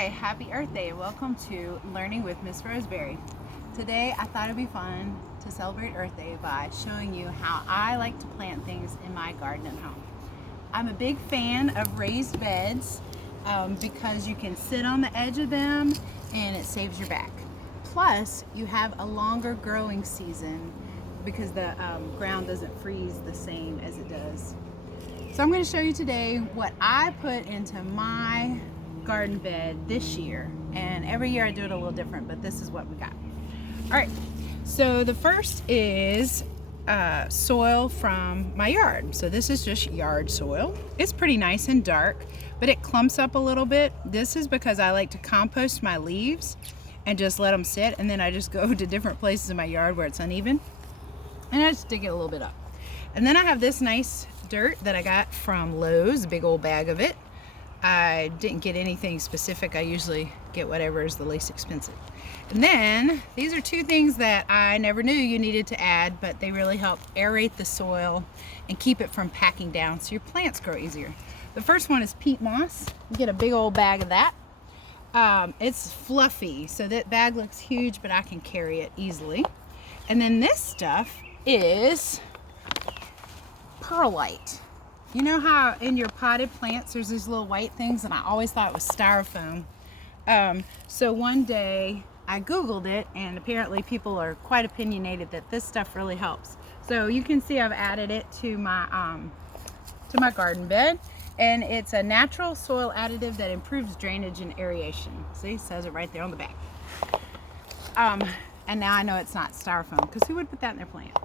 Hi, happy Earth Day. Welcome to Learning with Miss Roseberry. Today I thought it'd be fun to celebrate Earth Day by showing you how I like to plant things in my garden at home. I'm a big fan of raised beds because you can sit on the edge of them and it saves your back. Plus, you have a longer growing season because the ground doesn't freeze the same as it does. So I'm going to show you today what I put into my garden bed this year, and every year I do it a little different, but this is what we got. All right, so the first is soil from my yard. So this is just yard soil. It's pretty nice and dark, but it clumps up a little bit. This is because I like to compost my leaves and just let them sit, and then I just go to different places in my yard where it's uneven and I just dig it a little bit up. And then I have this nice dirt that I got from Lowe's, a big old bag of it. I didn't get anything specific. I usually get whatever is the least expensive. And then these are two things that I never knew you needed to add, but they really help aerate the soil and keep it from packing down so your plants grow easier. The first one is peat moss. You get a big old bag of that. It's fluffy, so that bag looks huge, but I can carry it easily. And then this stuff is perlite. You know how in your potted plants there's these little white things, and I always thought it was styrofoam. So one day I googled it, and apparently people are quite opinionated that this stuff really helps. So you can see I've added it to my garden bed, and it's a natural soil additive that improves drainage and aeration. See, it says it right there on the back. And now I know it's not styrofoam, because who would put that in their plant?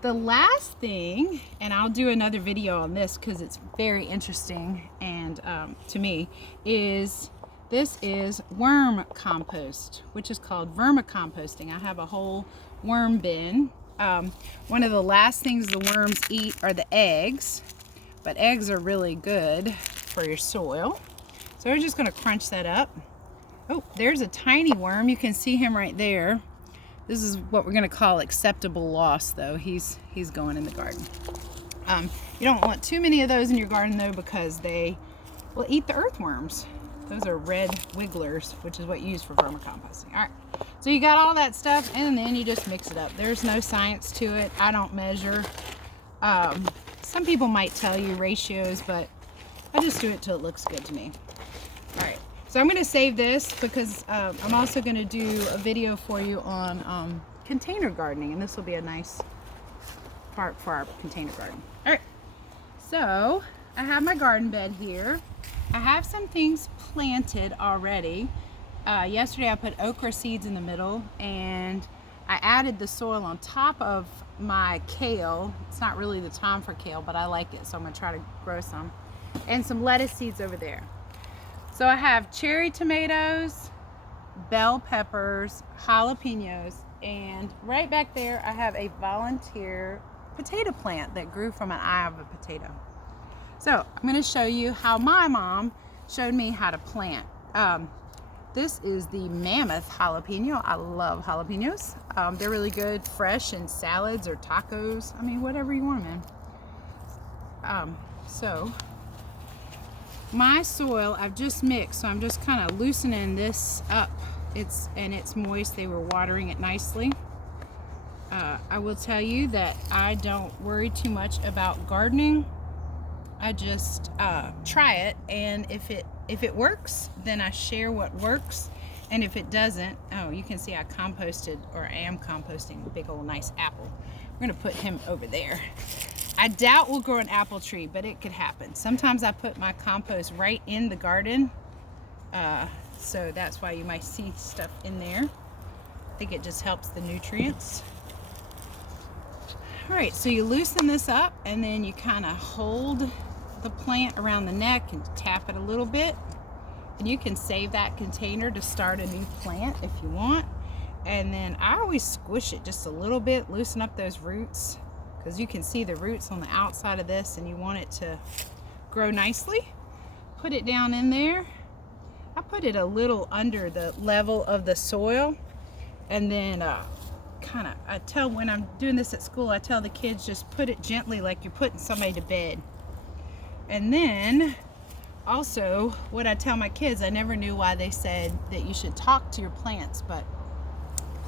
The last thing, and I'll do another video on this because it's very interesting and to me, is this is worm compost, which is called vermicomposting. I have a whole worm bin. One of the last things the worms eat are the eggs, but eggs are really good for your soil. So we're just going to crunch that up. Oh, there's a tiny worm. You can see him right there. This is what we're going to call acceptable loss, though. He's going in the garden. You don't want too many of those in your garden, though, because they will eat the earthworms. Those are red wigglers, which is what you use for vermicomposting. All right, so you got all that stuff, and then you just mix it up. There's no science to it. I don't measure. Some people might tell you ratios, but I just do it till it looks good to me. All right. So I'm going to save this because I'm also going to do a video for you on container gardening, and this will be a nice part for our container garden. All right, so I have my garden bed here. I have some things planted already. Yesterday I put okra seeds in the middle, and I added the soil on top of my kale. It's not really the time for kale, but I like it, so I'm going to try to grow some. And some lettuce seeds over there. So I have cherry tomatoes, bell peppers, jalapenos, and right back there I have a volunteer potato plant that grew from an eye of a potato. So I'm going to show you how my mom showed me how to plant. This is the mammoth jalapeno. I love jalapenos. They're really good fresh in salads or tacos. I mean, whatever you want, man. So my soil I've just mixed, so I'm just kind of loosening this up. It's moist. They were watering it nicely. I will tell you that I don't worry too much about gardening. I just try it, and if it works, then I share what works, and if it doesn't, oh, you can see I composted, or I am composting, a big old nice apple. We're gonna put him over there. I doubt we'll grow an apple tree, but it could happen. Sometimes I put my compost right in the garden, so that's why you might see stuff in there. I think it just helps the nutrients. All right, so you loosen this up, and then you kind of hold the plant around the neck and tap it a little bit, and you can save that container to start a new plant if you want. And then I always squish it just a little bit, loosen up those roots, because you can see the roots on the outside of this, and you want it to grow nicely. Put it down in there. I put it a little under the level of the soil, and then I tell, when I'm doing this at school, I tell the kids just put it gently like you're putting somebody to bed. And then Also, what I tell my kids, I never knew why they said that you should talk to your plants, but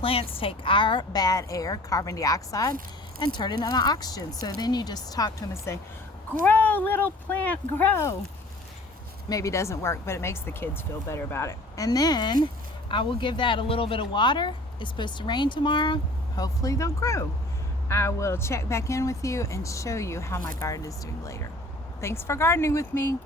plants take our bad air, carbon dioxide, and turn it into oxygen. So then you just talk to them and say, grow, little plant, grow. Maybe it doesn't work, but it makes the kids feel better about it. And then I will give that a little bit of water. It's supposed to rain tomorrow. Hopefully they'll grow. I will check back in with you and show you how my garden is doing later. Thanks for gardening with me.